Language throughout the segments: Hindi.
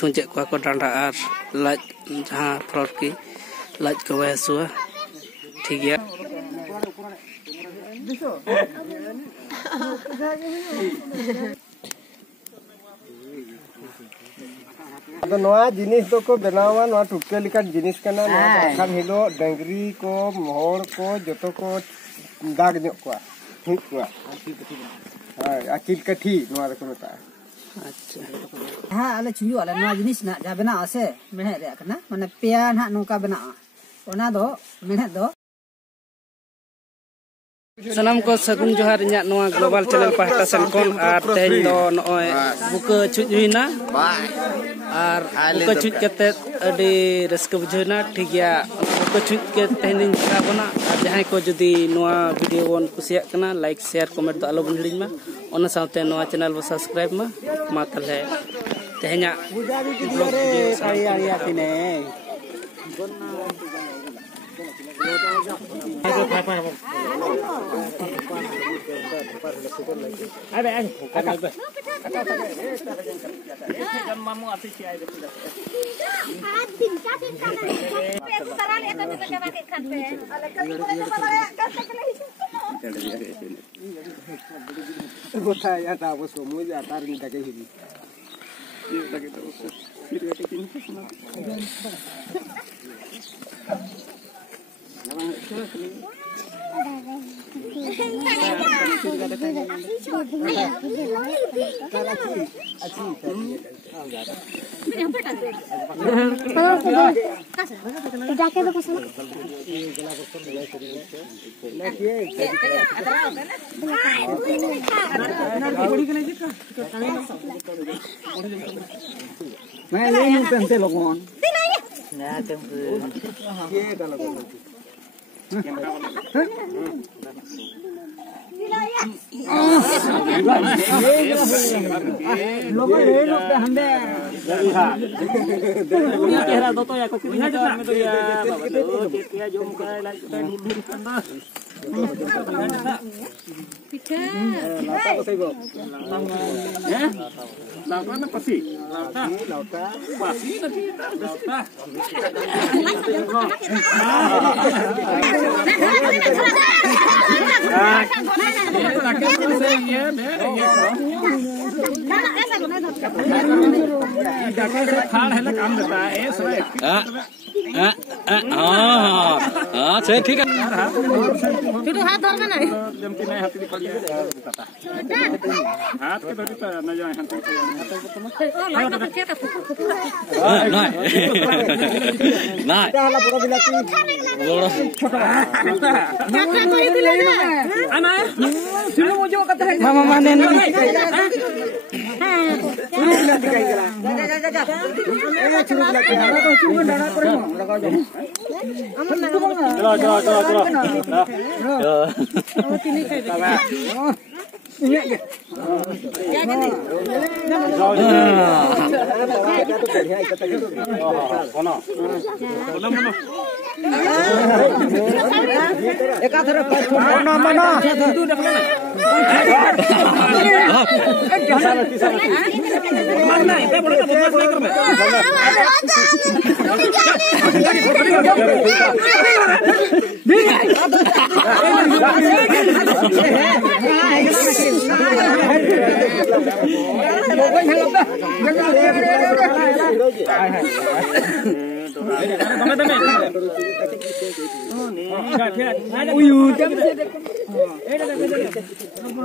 छूंचे को डांडा और लाज जहाँ फ्रॉड की लाज को वह हसुआ ठीक है जिनिस तो को बनावा नवा टुके लिका जिनिस कना खान हिलो डंगरी को मोहर को जतो को दाग ᱧᱚᱜ ᱠᱚᱣᱟ ᱦᱩᱭᱩᱜ ᱠᱚᱣᱟ ᱟᱹᱠᱤᱞ ᱠᱟᱹᱴᱷᱤ ᱱᱚᱣᱟ ᱨᱮᱠᱚ ᱢᱮᱛᱟᱜᱼᱟ अच्छा हाँ आले चुयु आले नवा जिनिस ना जा बना आसे मेहनत रे कना माने पेया ना नोका बना ओना दो मेहनत दो सनम को सगुन जोहार इᱧᱟᱜ नवा ग्लोबल चैनल पाहटा सेन कोन आर तेहन दो नय बुका छुज हुइना और बुका छुज कते अडी रस्क बुझेना ठीक गया बुका छुज के तेहन का बना जहां को जदी नवा वीडियो बोन कुसिया कना लाइक शेयर कमेंट दो आलो बन हिडिन मा ओना साउते नवा चैनल बो सब्सक्राइब मा तले तेहना ब्लॉग वीडियो सारिया तिने ठीक है हाथ धर ना जमती नहीं हाथ हाथ के धरी न जाए हाथ नहीं हाला बड़ा बिलाती बड़ा आना सुनो मुझे कत है मामा माने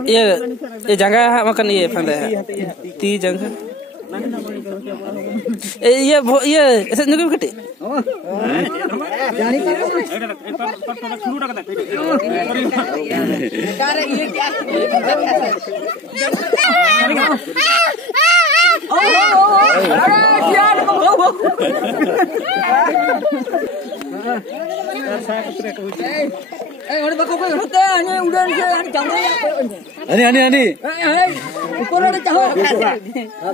ये जगह makan ये फंदे ती जगह ये ऐसे नुकम कटे जानी पर शुरू रखता है ये क्या ani ऊपर वाले चाहो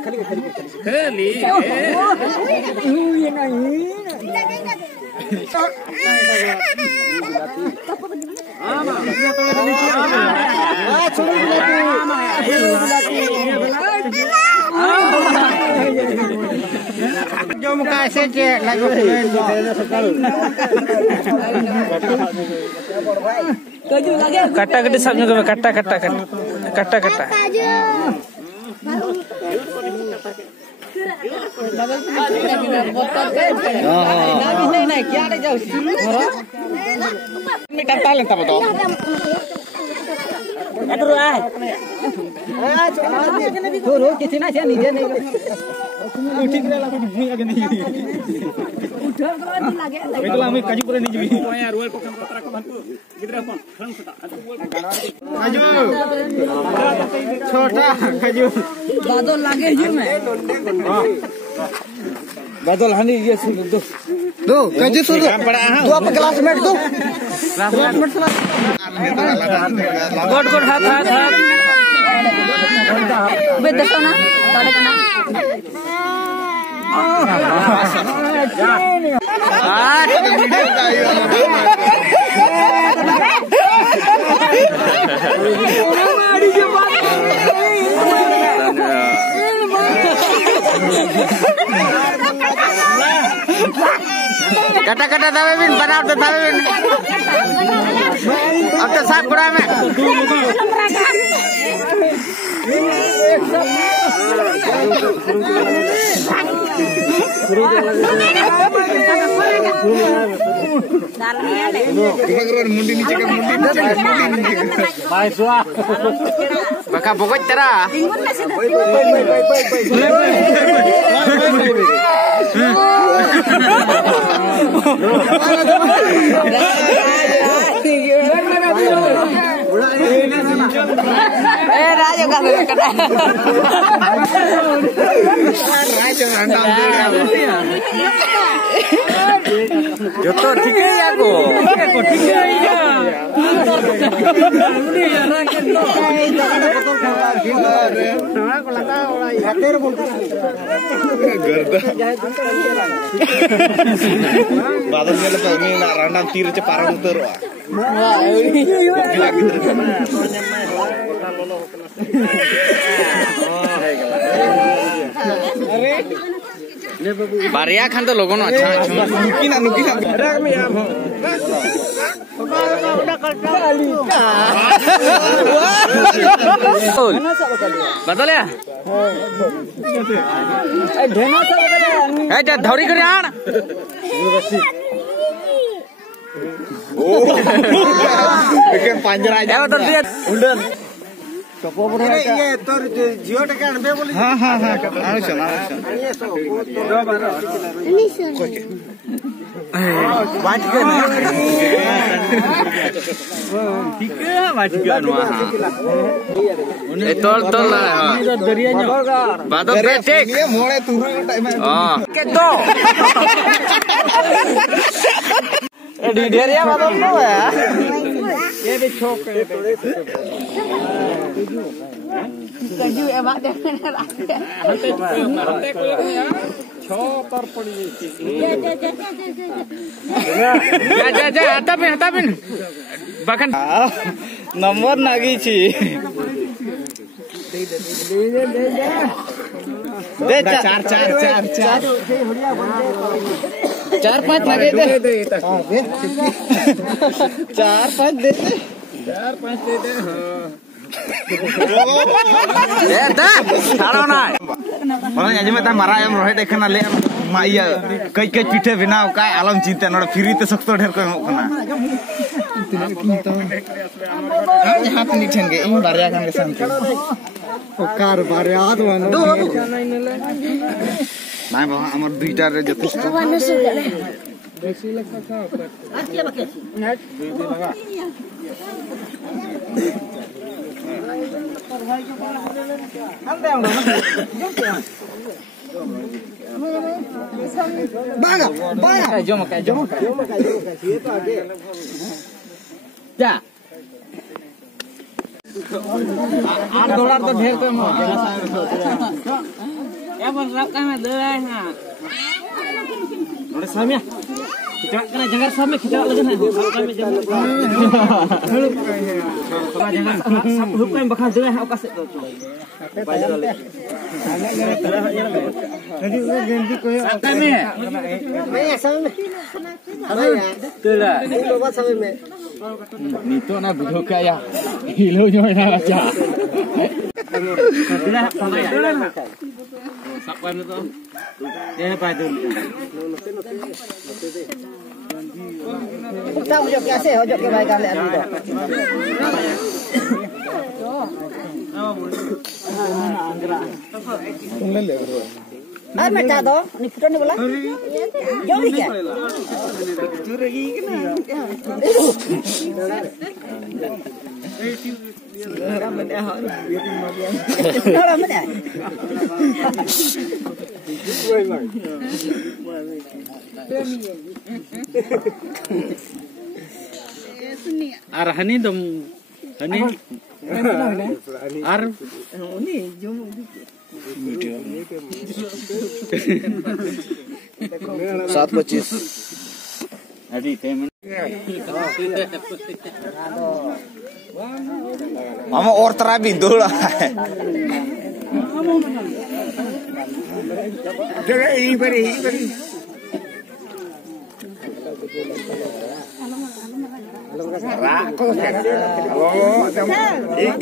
खाली ये नहीं छोड़ जम का ऐसे चे लागो कट्टा कट्टी सब जगह कट्टा कट्टा कट्टा कट्टा छोटा खजू बादल लागे हिजू में बादल हनी ये सुन दो खजू सुन दो आप क्लासमेट दो गोड गोड हाथ हाथ हाथ बे देखो ना साढ़े का ना कटा कटा दावे बिन बनाओ तो दावे बिन अब तो साफ करा में मुंडी नीचे का बका बोगज तेरा राजो का कटा जो तो ठीक है या को ठीक है या बादल ಮೇಲೆ ಪೈನಿ ರಾಂಡಂ ತೀರಚೆ ಪಾರಂ ತರೋ बारिया खान तो लोगों ने अच्छा नुकी ना बदल या धौरी करे आण पंजरा उड़न ये तोर जियो टका अनबे बोली हां हां हां आउछन बात के ठीक है बात के नवा ए तोल तोल हां दरिया नो बादल पे ठीक ये मोड़े तुरु टाइम हां के तो ए ढेरिया बादल नो है ये भी छोक कजू एमा दे हंते को छोतर पड़ी जा हता बिन बखन नंबर नागी छी दे चार पांच लगे दे 4-5 दे 4-5 दे ए दा छाड़ो ना माने आजे में ता मारा एम रोहे देखना ले मा इया कई पीठे बनाव का आलम चिंता नोड फ्री ते सकतो ढेर को एमो कना जहां पे निठन गे इन बारिया खान के शांति ओकार बारिया दवानो नाय बाबा हमर दुईटा रे जथेष्ट बेसी लगता था आतिया बके लगा बागा जो मका ये तो आगे जा $8 तो ढेर पे मो ए बन रब का में दे है ना अरे Samia Khicak kena jangan sampai khicak lagi na. Kami jangan. Jangan sap hukum bakal tengah aku kasih tu. ganti koyo. Kami. Me sama. Itulah. Ini buat sama me. Nito na butuh kaya. Hilo nyo na aja. Itulah sama ya. Sakwan itu. Dia apa itu? Kita hojok ke ase, hojok ke baik kali anu tu. Ah, macam tu. Ni foto ni bola. Jom ni ke? Orang mana? Arah ni dom. Ini. Ar. Ni jom. 7:25 Adi temen. Mama or terabi dulu. Ini beri.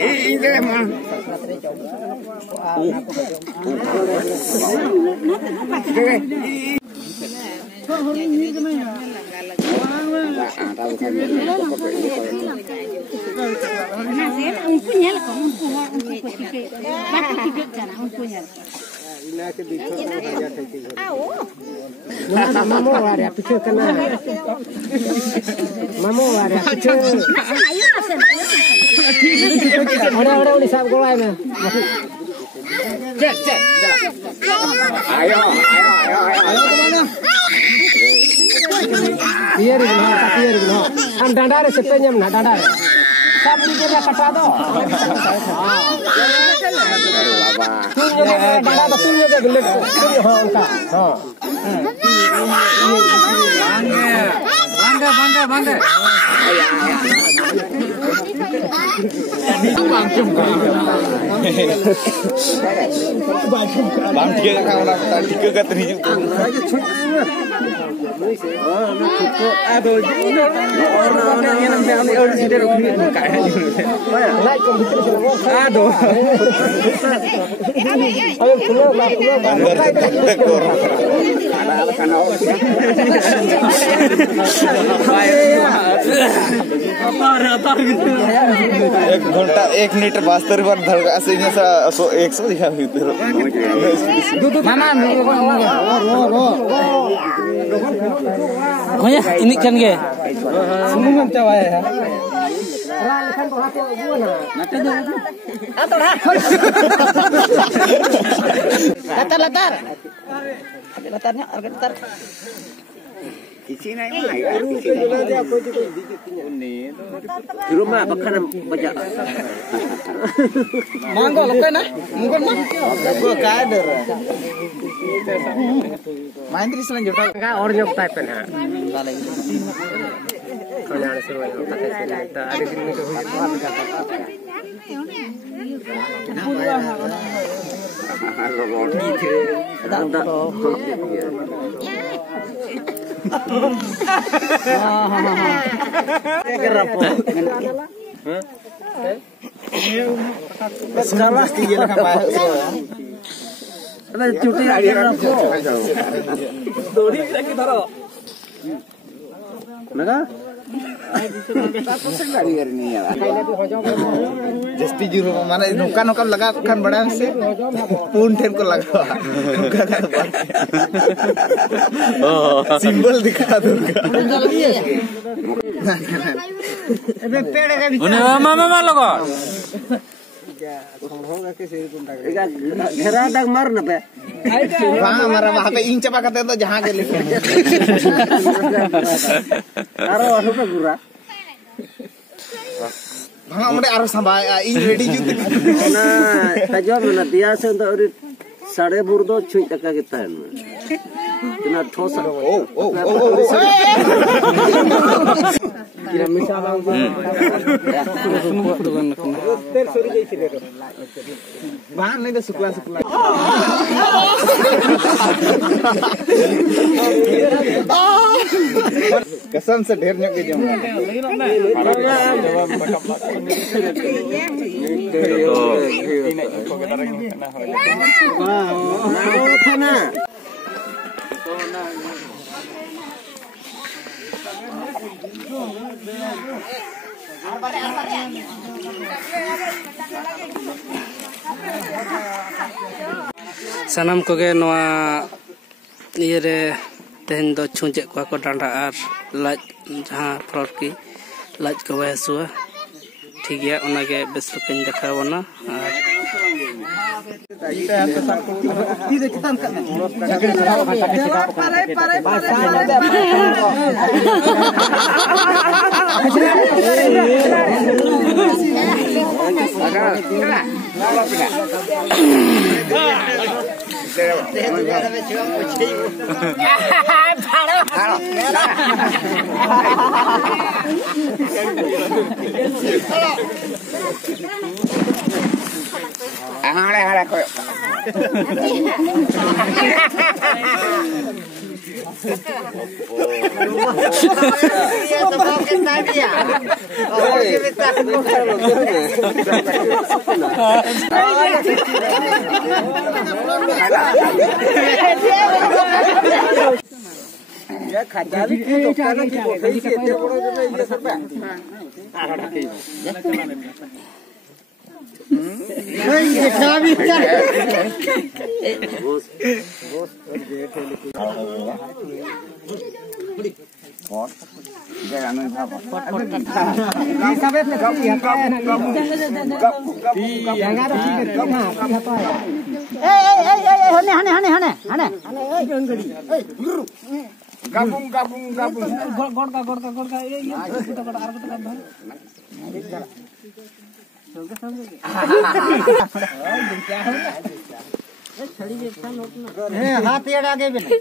Ini mah. Mamo waria picture kana. Mamo waria picture. Orang ni sab golai me. Cek. Ayo kemana? Biar gini. Am danda re sepenyam na danda re. Sab ni dia kata do. Tunya danda do tunya de gele. Tunya ha angka. Ha. Bangga. Bang tiga kan orang tiga kan terhitung. एक घंटा 1 मिनट 72 बार धड़का से 100 दिखा Konya ini kan ge. Semua cawa ya. Latar. Latarnya harga latar. Di rumah bahkan baca. Manggo lepen na. Mungkin mah. Gua kader. Main terus selanjutnya. Enggak ornyok type na. Kanya suruh yang kata kita ada gini tu. Sekarang dia nak bahas. Ada cuti ada rapo. Dori kita taruh. Naga? जस्ती जरूर माने नुका लगा खान बड़ा से पून ठेन को लगा नुका का सिंबल दिखा दूंगा अबे पेड़ का भी मामा लगा घेरा दाग मार ना पे वहां हमारा वहां पे इंच चपा करते तो जहां के लिए आरो अनु पे गुरा वहां उन्हें आरो संभाल इन रेडी जुत ना तजो ना दिया से तो साढ़े बुर दो छुई टका के तहन में तना ठोस किरा मिठा बांग तेल सरी जाई छिले बाहर नहीं तो सुकला सुकला कसम से ढेर न्यों के जम सानाम कोगे नवा ये रे तेहन दो छुंजे को डांडा और लाज जहाँ फ्रॉड की लाज को हसुआ ठीक है उनके बेस रुपन देखावना हाथ ये आगे भी नहीं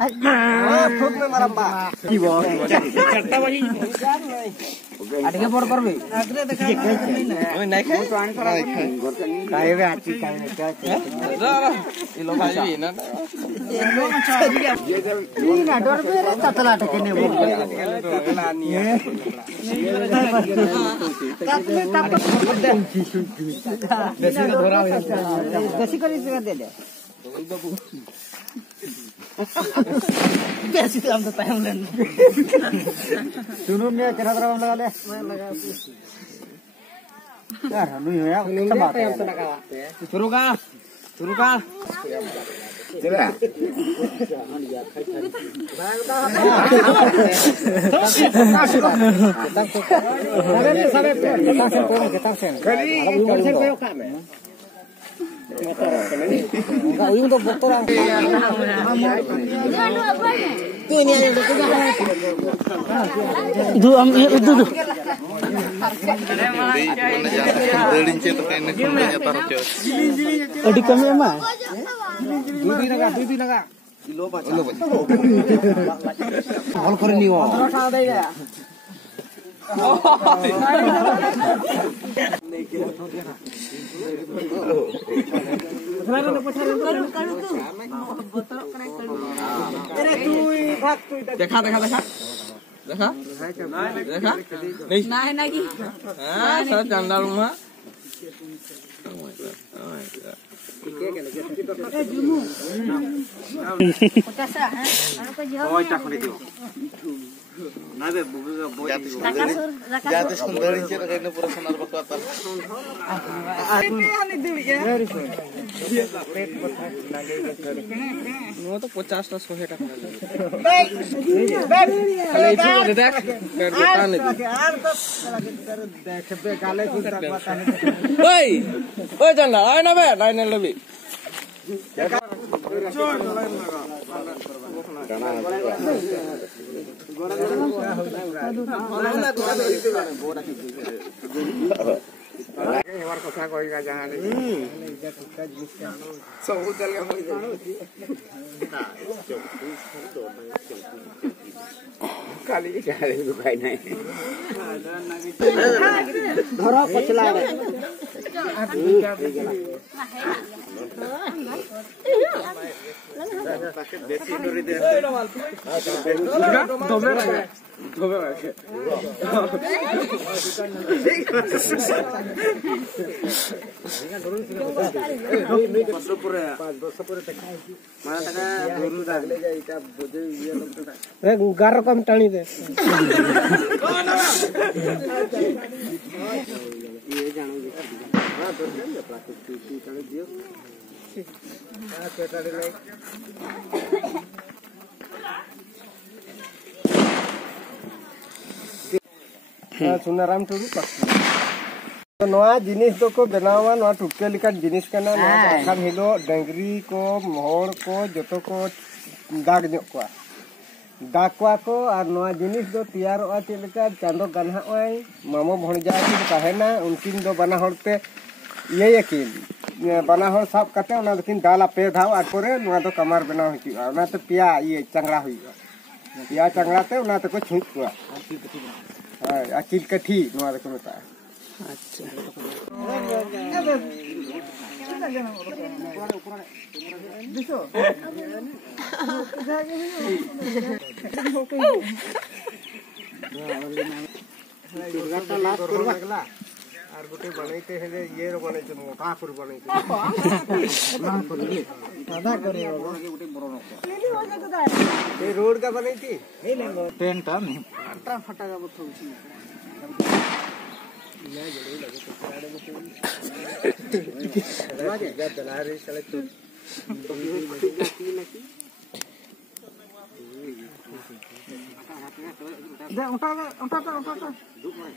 खुद में मरम्बा अड़के बोर कर भी अगले देखा नहीं खाए तो आन करा काहे वे आची काहे क्या ये लोग भाई ना ये ना डर पे रे ततला टकने बोल देसी करी से दे दे कैसे हम तो टाइम लेने सुनो मैं कितना तरह लगा ले मैं लगा यार हनु है यार बात है हम तो लगा शुरू का चला Uyung to botol ang. Itu itu. Adik kami mah. दूधी लगा किलो बचा Hal kore ni wo. देखा नहीं नहीं सर चंदा rumah Jatuh sekundari cina kayaknya pura sonar bakal Mau tuh pecah lah sohe tak kalau itu dedak berdekan itu Hei canda ayo nabe lainnya lebih कथा कहेगा जहाँ सब उतल खाली दुखाई नहीं धरो पछला गार कम टाणी दे सुनाराम टुडू नवा जिनिस दो को बनावा नवा टुटके लिका जिनिस कना नवा आखान हिलो डंगरी को मोहर को जतो को दाग ᱧᱚᱜ ᱠᱚᱣᱟ दाग कोआ को और नवा जिनिस दो तैयार ओआ चे लेका चांदो गन्हा ओय मामो भणजा की ताहेना उनकिन दो बना हरते ये यकिन बना हर साब कते ओना दकिन दाला पे धाव और परे नवा दो कमर बनाव हिचुआ ओना तो पिया ये चंगड़ा हुइआ पिया चंगड़ा ते ओना तो को छुट कोआ अचिल कठी नवा दो मेता अच्छा और गोटे बनाइते हेले ये रो बनाइते मोटा पुर बनाइते दादा करे गोटे बरोनो ए रोड का बनाइती ए लेंगो पेंट नहीं फटा फटा का बथौ ले जड़ी लगे तो साड़े में लगे जा दलारे चले तो दे उठा दुख में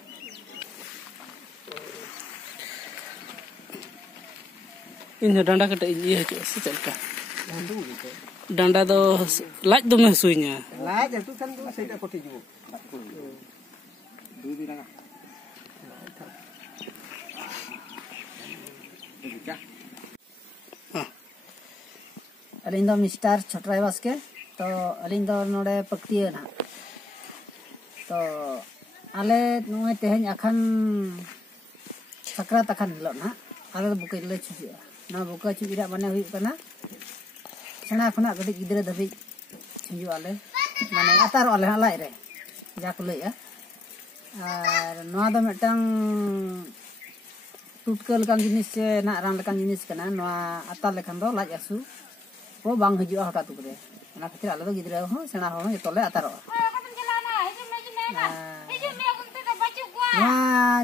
इन डांडा कटे ये है से चलका डांडा दो लाज दो में हसुइया लाज हसु सन दो सेटा कोठी जीवो दूधी डांगा अलिंग दो मिस्टर छोटराय बास्के तो अलिंग दो नोडे पक्तिया ना तो आले नोय तेहन अखन सक्रात अखन लो ना आले बुके ले छुजिया ना बुका छुजिरा माने हुई कना सेना खना गदि गिदरे धबि छुजु आले माने अतार आले हलाई रे जाक लइया और नोआ दो मिटang टुटकल kan जिनिस से ना रान लेकान जिनिस कना नोआ अतार लेखान दो लाज आसु को बांग हिजुआ हटा तुकरे ना खातिर आले दो गिदरे हो सेना हो जतले अतार ना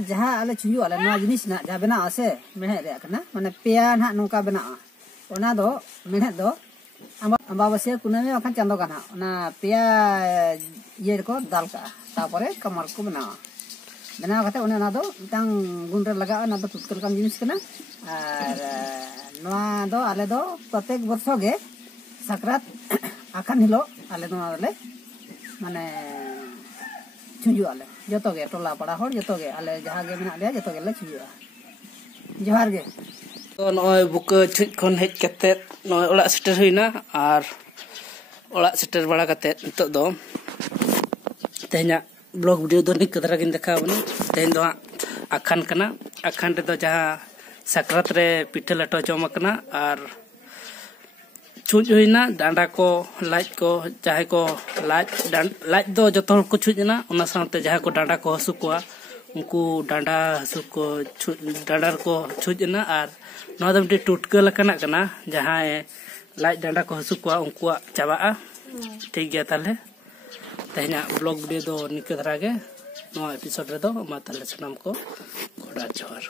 जहाँ आले छुजु आले ना जिनिस ना जहाँ बना आसे मेहे रे कना माने पेया ना नोका बना ओना दो मेहे दो अम्बाबसिया कुनामे अखान चांदो काना ओना पेया ये को दाल का तापरे कमर को बना खाते ओना दो मिटांग गुंडर लगा ना दो टुटकल कान जिनिस कना और नोआ दो आले दो प्रत्येक वर्षो गे सक्रात आखान हिलो आले दो आले माने छुजु आले जतो गे टोला पड़ा हर जतो गे आले जहां गे मेना ले जतो गे ले छुजुआ जोहार गे तो नय बुक छुज खन हेज कते नय ओला सेटर हुइना और ओला सेटर बड़ा कते नितो दो तेहना ब्लॉग वीडियो दो निक कदरा गिन देखा बनी तेहन दो आखान कना आखान रे दो जहां सक्रात रे पिठा लटो जम कना और छुज हुइना डांडा को लाज को चाहे को लाज दो जतो को छुजना उना साथे जहां को डांडा को हसु को उनको डांडा हसु को डांडा को छुजना और नोआ दो टुटकल कना कना जहां लाज डांडा को हसु को उनको चाबा ठीक गया ताले तेहना ब्लॉग वीडियो दो निक धरा गे नोआ एपिसोड रे दो मा ताले सनाम को गोडा जोहार।